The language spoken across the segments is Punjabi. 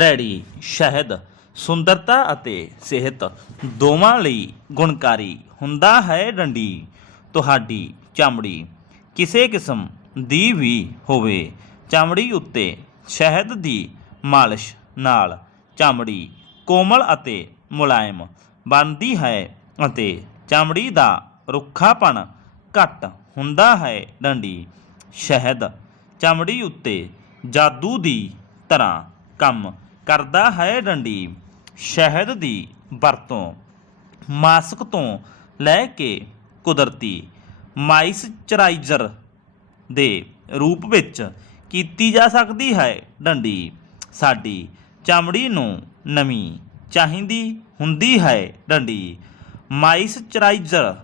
ਰੈੜੀ, ਸ਼ਹਿਦ, ਸੁੰਦਰਤਾ ਅਤੇ ਸਿਹਤ ਦੋਵਾਂ ਲਈ ਗੁਣਕਾਰੀ ਹੁੰਦਾ ਹੈ ਡੰਡੀ। ਤੁਹਾਡੀ ਚਮੜੀ ਕਿਸੇ ਕਿਸਮ ਦੀ ਵੀ ਹੋਵੇ, ਚਮੜੀ ਉੱਤੇ ਸ਼ਹਿਦ ਦੀ ਮਾਲਿਸ਼ ਨਾਲ ਚਮੜੀ ਕੋਮਲ ਅਤੇ ਮੁਲਾਇਮ ਬਣਦੀ ਹੈ ਅਤੇ ਚਮੜੀ ਦਾ ਰੁੱਖਾਪਣ ਘੱਟ ਹੁੰਦਾ ਹੈ ਡੰਡੀ। ਸ਼ਹਿਦ ਚਮੜੀ ਉੱਤੇ ਜਾਦੂ ਦੀ ਤਰ੍ਹਾਂ ਕੰਮ ਕਰਦਾ ਹੈ ਡੰਡੀ ਸ਼ਹਿਦ ਦੀ ਵਰਤੋਂ, ਮਾਸਕ ਤੋਂ ਲੈ ਕੇ ਕੁਦਰਤੀ ਮਾਇਸਚਰਾਈਜ਼ਰ ਦੇ ਰੂਪ ਵਿੱਚ ਕੀਤੀ ਜਾ ਸਕਦੀ ਹੈ ਡੰਡੀ। ਸਾਡੀ ਚਮੜੀ ਨੂੰ ਨਮੀ ਚਾਹੀਦੀ ਹੁੰਦੀ ਹੈ ਡੰਡੀ। ਮਾਇਸਚਰਾਈਜ਼ਰ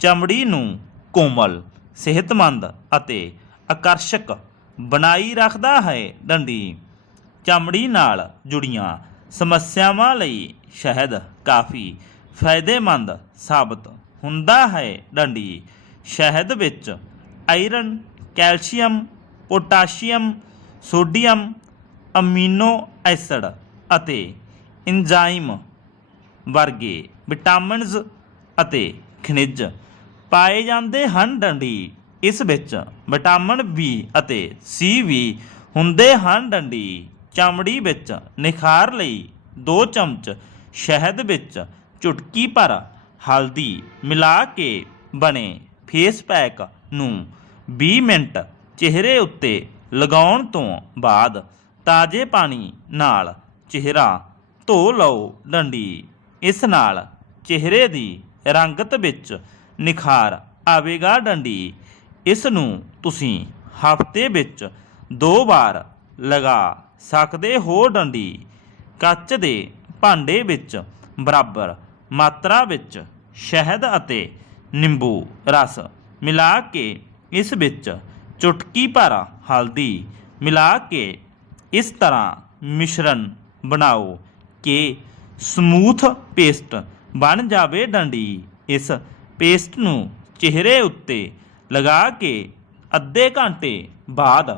ਚਮੜੀ ਨੂੰ ਕੋਮਲ, ਸਿਹਤਮੰਦ ਅਤੇ ਆਕਰਸ਼ਕ ਬਣਾਈ ਰੱਖਦਾ ਹੈ ਡੰਡੀ। ਚਮੜੀ ਨਾਲ ਜੁੜੀਆਂ ਸਮੱਸਿਆਵਾਂ ਲਈ ਸ਼ਹਿਦ ਕਾਫੀ ਫਾਇਦੇਮੰਦ ਸਾਬਤ ਹੁੰਦਾ ਹੈ। ਡੰਡੀ, ਸ਼ਹਿਦ ਵਿੱਚ iron, calcium, potassium, sodium, amino acid ਅਤੇ ਐਂਜ਼ਾਈਮ ਵਰਗੇ ਵਿਟਾਮਿਨਸ ਅਤੇ ਖਣਿਜ ਪਾਏ ਜਾਂਦੇ ਹਨ। ਡੰਡੀ, ਇਸ ਵਿੱਚ ਵਿਟਾਮਿਨ ਬੀ ਅਤੇ ਸੀ ਵੀ ਹੁੰਦੇ ਹਨ। ਡੰਡੀ ਚਮੜੀ ਵਿੱਚ ਨਿਖਾਰ ਲਈ 2 ਚਮਚ ਸ਼ਹਿਦ ਵਿੱਚ ਚੁਟਕੀ ਭਰ ਹਲਦੀ ਮਿਲਾ ਕੇ ਬਣੇ ਫੇਸ ਪੈਕ ਨੂੰ 20 ਮਿੰਟ ਚਿਹਰੇ ਉੱਤੇ ਲਗਾਉਣ ਤੋਂ ਬਾਅਦ ਤਾਜ਼ੇ ਪਾਣੀ ਨਾਲ ਚਿਹਰਾ ਧੋ ਲਓ ਡੰਡੀ। ਇਸ ਨਾਲ ਚਿਹਰੇ ਦੀ ਰੰਗਤ ਵਿੱਚ ਨਿਖਾਰ ਆਵੇਗਾ ਡੰਡੀ। ਇਸ ਨੂੰ ਤੁਸੀਂ ਹਫ਼ਤੇ ਵਿੱਚ ਦੋ ਵਾਰ ਲਗਾ ਸਕਦੇ ਹੋ ਡੰਡੀ? ਕੱਚ ਦੇ ਭਾਂਡੇ ਵਿੱਚ ਬਰਾਬਰ, ਮਾਤਰਾ ਵਿੱਚ ਸ਼ਹਿਦ ਅਤੇ ਨਿੰਬੂ ਰਸ ਮਿਲਾ ਕੇ ਇਸ ਵਿੱਚ ਚੁਟਕੀ ਭਰ ਹਲਦੀ ਮਿਲਾ ਕੇ ਇਸ ਤਰ੍ਹਾਂ ਮਿਸ਼ਰਣ ਬਣਾਓ ਕਿ ਸਮੂਥ ਪੇਸਟ ਬਣ ਜਾਵੇ ਡੰਡੀ। ਇਸ ਪੇਸਟ ਨੂੰ ਚਿਹਰੇ ਉੱਤੇ ਲਗਾ ਕੇ ਅੱਧੇ ਘੰਟੇ ਬਾਅਦ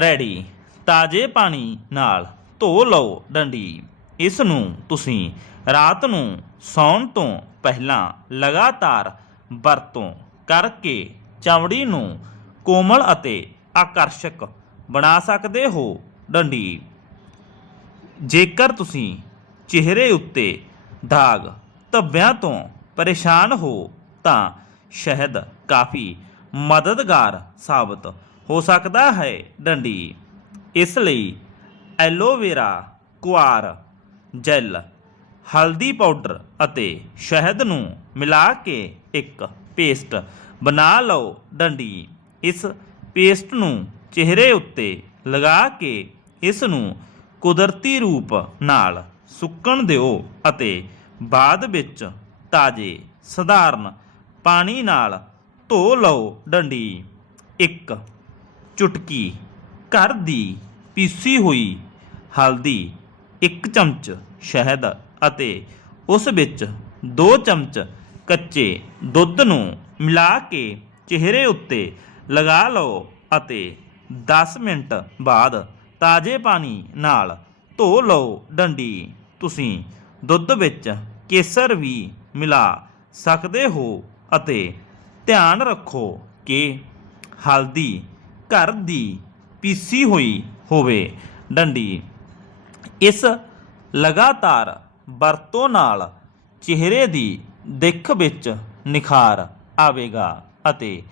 ਰੈਡੀ, ਤਾਜ਼ੇ ਪਾਣੀ ਨਾਲ ਧੋ ਲਓ ਡੰਡੀ। ਇਸ ਨੂੰ ਤੁਸੀਂ ਰਾਤ ਨੂੰ ਸੌਣ ਤੋਂ ਪਹਿਲਾਂ ਲਗਾਤਾਰ ਵਰਤੋਂ ਕਰਕੇ ਚਮੜੀ ਨੂੰ ਕੋਮਲ ਅਤੇ ਆਕਰਸ਼ਕ ਬਣਾ ਸਕਦੇ ਹੋ ਡੰਡੀ। ਜੇਕਰ ਤੁਸੀਂ ਚਿਹਰੇ ਉੱਤੇ ਦਾਗ ਧੱਬਿਆਂ ਤੋਂ ਪਰੇਸ਼ਾਨ ਹੋ, ਤਾਂ ਸ਼ਹਿਦ ਕਾਫੀ ਮਦਦਗਾਰ ਸਾਬਤ ਹੋ ਸਕਦਾ ਹੈ ਡੰਡੀ। ਇਸ ਲਈ ਐਲੋਵੇਰਾ ਕੁਆਰ, ਜੈਲ, ਹਲਦੀ ਪਾਊਡਰ ਅਤੇ ਸ਼ਹਿਦ ਨੂੰ ਮਿਲਾ ਕੇ ਇੱਕ ਪੇਸਟ ਬਣਾ ਲਓ ਡੰਡੀ। ਇਸ ਪੇਸਟ ਨੂੰ ਚਿਹਰੇ ਉੱਤੇ ਲਗਾ ਕੇ ਇਸ ਨੂੰ ਕੁਦਰਤੀ ਰੂਪ ਨਾਲ ਸੁੱਕਣ ਦਿਓ ਅਤੇ ਬਾਅਦ ਵਿੱਚ ਤਾਜ਼ੇ, ਸਧਾਰਨ ਪਾਣੀ ਨਾਲ ਧੋ ਲਓ ਡੰਡੀ। ਇੱਕ ਚੁਟਕੀ, ਘਰ ਦੀ ਪੀਸੀ ਹੋਈ ਹਲਦੀ, ਇੱਕ ਚਮਚ ਸ਼ਹਿਦ ਅਤੇ ਉਸ ਵਿੱਚ 2 ਚਮਚ ਕੱਚੇ ਦੁੱਧ ਨੂੰ ਮਿਲਾ ਕੇ ਚਿਹਰੇ ਉੱਤੇ ਲਗਾ ਲਓ ਅਤੇ 10 ਮਿੰਟ ਬਾਅਦ ਤਾਜ਼ੇ ਪਾਣੀ ਨਾਲ ਧੋ ਲਓ ਡੰਡੀ। ਤੁਸੀਂ ਦੁੱਧ ਵਿੱਚ ਕੇਸਰ ਵੀ ਮਿਲਾ ਸਕਦੇ ਹੋ ਅਤੇ ਧਿਆਨ ਰੱਖੋ ਕਿ ਹਲਦੀ ਘਰ ਦੀ ਪੀਸੀ ਹੋਈ ਹੋਵੇ। ਡੰਡੀ। ਇਸ ਲਗਾਤਾਰ ਵਰਤੋਂ ਨਾਲ ਚਿਹਰੇ ਦੀ ਦਿੱਖ ਵਿੱਚ ਨਿਖਾਰ ਆਵੇਗਾ ਅਤੇ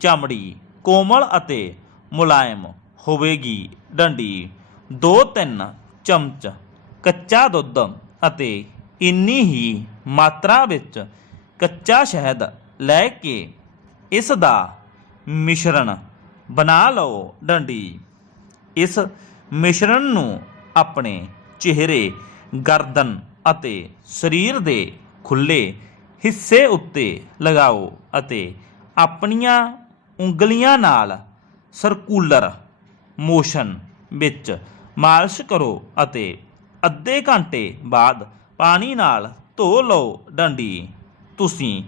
ਚਮੜੀ ਕੋਮਲ ਅਤੇ ਮੁਲਾਇਮ ਹੋਵੇਗੀ। ਡੰਡੀ। 2-3 ਚਮਚ ਕੱਚਾ ਦੁੱਧ ਅਤੇ ਇੰਨੀ ਹੀ ਮਾਤਰਾ ਵਿੱਚ ਕੱਚਾ ਸ਼ਹਿਦ ਲੈ ਕੇ ਇਸ ਦਾ ਮਿਸ਼ਰਣ ਬਣਾ ਲਓ ਡੰਡੀ। ਇਸ ਮਿਸ਼ਰਣ ਨੂੰ ਆਪਣੇ ਚਿਹਰੇ, ਗਰਦਨ ਅਤੇ ਸਰੀਰ ਦੇ ਖੁੱਲੇ ਹਿੱਸੇ ਉੱਤੇ ਲਗਾਓ ਅਤੇ ਆਪਣੀਆਂ ਉਂਗਲੀਆਂ ਨਾਲ ਸਰਕੂਲਰ ਮੋਸ਼ਨ ਵਿੱਚ ਮਾਲਿਸ਼ ਕਰੋ ਅਤੇ ਅੱਧੇ ਘੰਟੇ ਬਾਅਦ ਪਾਣੀ ਨਾਲ ਧੋ ਲਓ ਡੰਡੀ। ਤੁਸੀਂ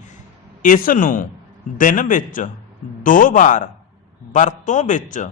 ਇਸ ਨੂੰ ਦਿਨ ਵਿੱਚ ਦੋ ਵਾਰ ਵਰਤੋਂ ਵਿੱਚ